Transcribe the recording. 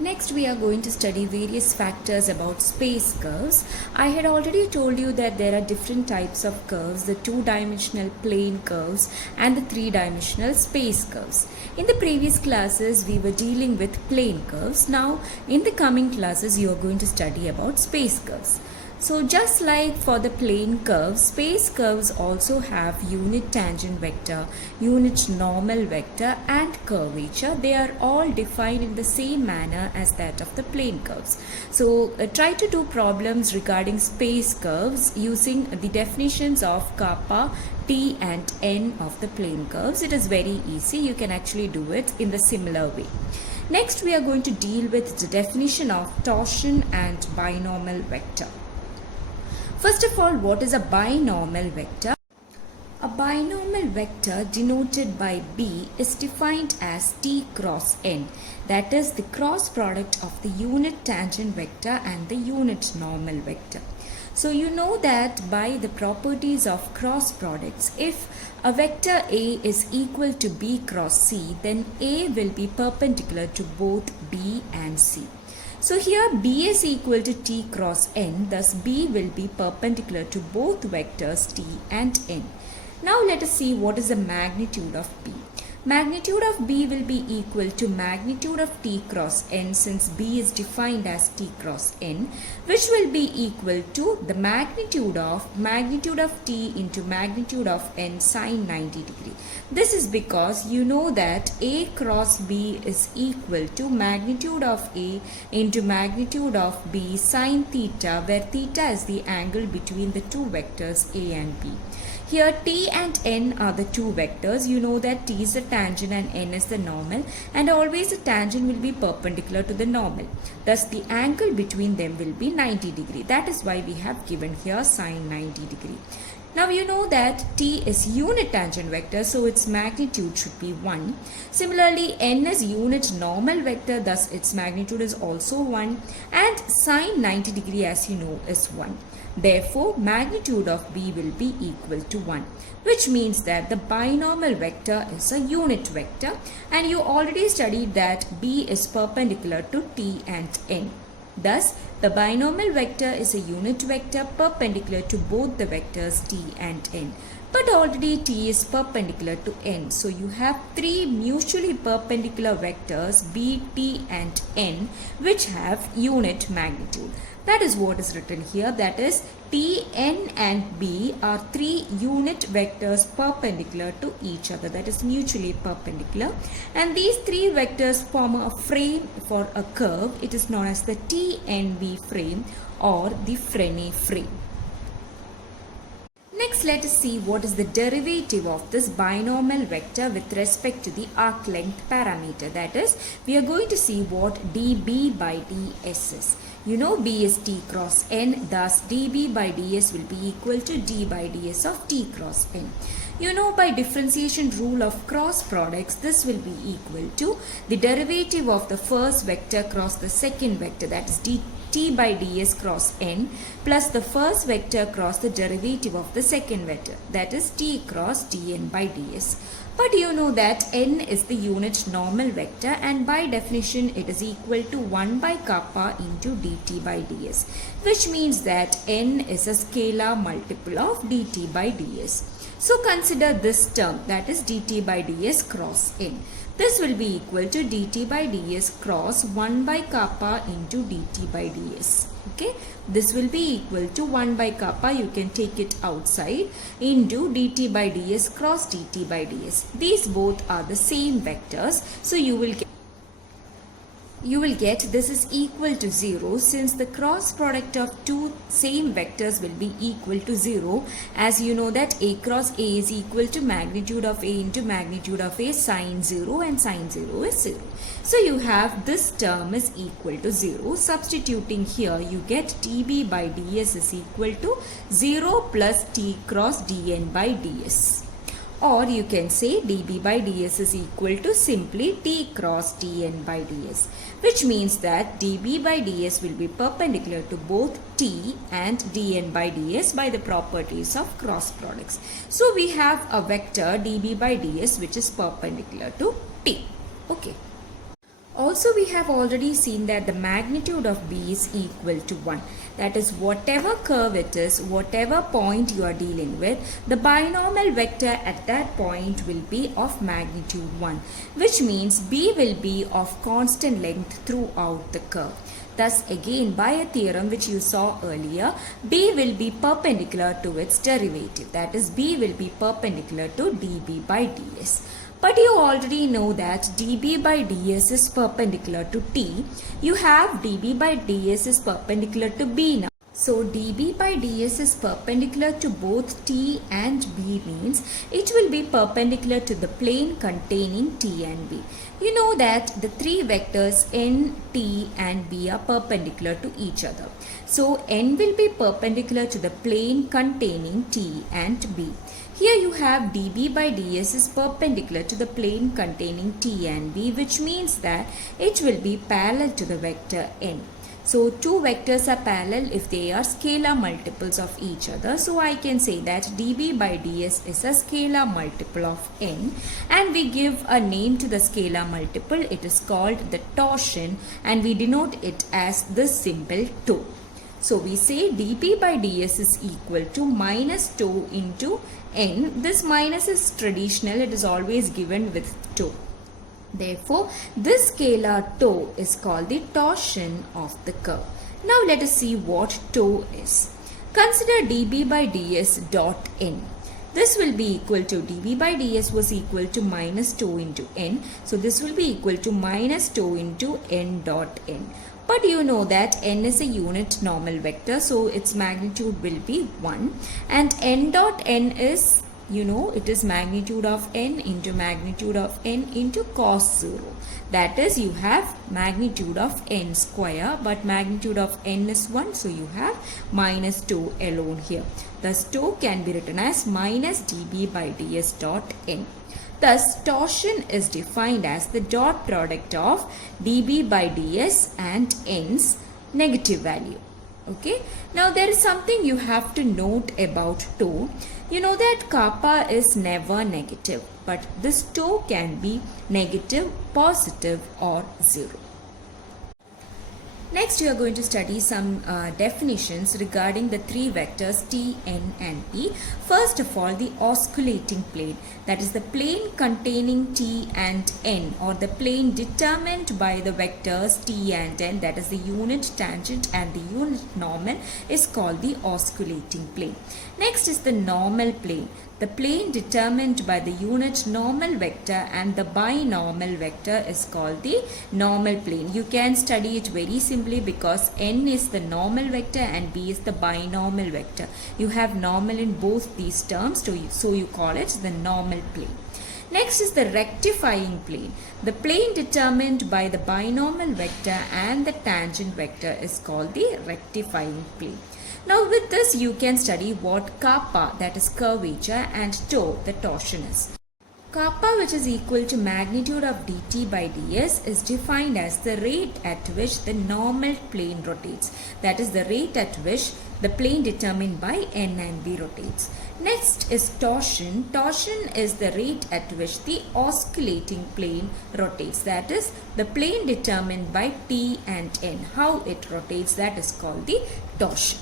Next, we are going to study various factors about space curves. I had already told you that there are different types of curves, the two-dimensional plane curves and the three-dimensional space curves. In the previous classes, we were dealing with plane curves. Now, in the coming classes, you are going to study about space curves. So just like for the plane curves, space curves also have unit tangent vector, unit normal vector and curvature. They are all defined in the same manner as that of the plane curves. So try to do problems regarding space curves using the definitions of kappa, t and n of the plane curves. It is very easy. You can actually do it in the similar way. Next, we are going to deal with the definition of torsion and binomial vector. First of all, what is a binomial vector? A binomial vector denoted by B is defined as T cross N, that is the cross product of the unit tangent vector and the unit normal vector. So you know that by the properties of cross products, if a vector A is equal to B cross C, then A will be perpendicular to both B and C. So here B is equal to T cross N, thus B will be perpendicular to both vectors T and N. Now let us see what is the magnitude of B. Magnitude of B will be equal to magnitude of T cross N, since B is defined as T cross N, which will be equal to the magnitude of T into magnitude of N sine 90 degree. This is because you know that A cross B is equal to magnitude of A into magnitude of B sine theta, where theta is the angle between the two vectors A and B. Here T and N are the two vectors. You know that T is the tangent and N is the normal, and always the tangent will be perpendicular to the normal. Thus the angle between them will be 90 degree. That is why we have given here sine 90 degree. Now you know that T is unit tangent vector, so its magnitude should be 1. Similarly, N is unit normal vector, thus its magnitude is also 1, and sine 90 degree, as you know, is 1. Therefore, magnitude of B will be equal to 1, which means that the binomial vector is a unit vector, and you already studied that B is perpendicular to T and N. Thus, the binomial vector is a unit vector perpendicular to both the vectors T and N. But already T is perpendicular to N. So you have three mutually perpendicular vectors B, T and N, which have unit magnitude. That is what is written here. That is T, N and B are three unit vectors perpendicular to each other. That is mutually perpendicular. And these three vectors form a frame for a curve. It is known as the TNV frame or the Frenet frame. Next, let us see what is the derivative of this binomial vector with respect to the arc length parameter. That is, we are going to see what dB by ds is. You know B is T cross N, thus dB by ds will be equal to d by ds of T cross N. You know by differentiation rule of cross products, this will be equal to the derivative of the first vector cross the second vector, that is T by ds cross N, plus the first vector cross the derivative of the second vector, that is T cross dN by ds. But you know that N is the unit normal vector, and by definition it is equal to 1 by kappa into dt by ds, which means that N is a scalar multiple of dt by ds. So consider this term, that is dt by ds cross N. This will be equal to dt by ds cross 1 by kappa into dt by ds. Okay, this will be equal to 1 by kappa, you can take it outside, into dt by ds cross dt by ds. These both are the same vectors, so you will get this is equal to 0, since the cross product of two same vectors will be equal to 0, as you know that A cross A is equal to magnitude of A into magnitude of A sine 0, and sine 0 is 0. So you have this term is equal to 0. Substituting here, you get dB by ds is equal to 0 plus T cross dN by ds. Or you can say dB by ds is equal to simply T cross dN by ds, which means that dB by ds will be perpendicular to both T and dN by ds by the properties of cross products. So we have a vector dB by ds which is perpendicular to T. Okay. Also, we have already seen that the magnitude of B is equal to 1. That is, whatever curve it is, whatever point you are dealing with, the binomial vector at that point will be of magnitude 1, which means B will be of constant length throughout the curve. Thus, again, by a theorem which you saw earlier, B will be perpendicular to its derivative. That is, B will be perpendicular to dB by ds. But you already know that dB by ds is perpendicular to t. You have dB by ds is perpendicular to b now. So dB by ds is perpendicular to both t and b means it will be perpendicular to the plane containing t and b. You know that the three vectors n, t and b are perpendicular to each other. So n will be perpendicular to the plane containing t and b. Here you have dB by ds is perpendicular to the plane containing t and b, which means that it will be parallel to the vector n. So two vectors are parallel if they are scalar multiples of each other. So I can say that dB by ds is a scalar multiple of n, and we give a name to the scalar multiple. It is called the torsion, and we denote it as the symbol τ. So we say dB by ds is equal to minus τ into n. This minus is traditional, it is always given with τ. Therefore, this scalar τ is called the torsion of the curve. Now let us see what τ is. Consider dB by ds dot n. This will be equal to dB by ds was equal to minus τ into n. So this will be equal to minus τ into n dot n. But you know that n is a unit normal vector, so its magnitude will be 1. And n dot n is, you know, it is magnitude of n into magnitude of n into cos 0. That is, you have magnitude of n square, but magnitude of n is 1, so you have minus τ alone here. Thus, τ can be written as minus dB by ds dot n. Thus, torsion is defined as the dot product of dB by ds and n's negative value. Okay. Now, there is something you have to note about τ. You know that kappa is never negative, but this τ can be negative, positive or 0. Next, we are going to study some definitions regarding the three vectors t, n and p. First of all, the osculating plane, that is the plane containing t and n, or the plane determined by the vectors t and n, that is the unit tangent and the unit normal, is called the osculating plane. Next is the normal plane, the plane determined by the unit normal vector and the binormal vector is called the normal plane. You can study it very simply because n is the normal vector and b is the binormal vector. You have normal in both these terms, so you call it the normal plane. Next is the rectifying plane. The plane determined by the binomial vector and the tangent vector is called the rectifying plane. Now with this you can study what kappa, that is curvature, and τ, the torsion is. Kappa, which is equal to magnitude of dt by ds, is defined as the rate at which the normal plane rotates. That is the rate at which the plane determined by n and b rotates. Next is torsion. Torsion is the rate at which the osculating plane rotates. That is the plane determined by t and n. How it rotates, that is called the torsion.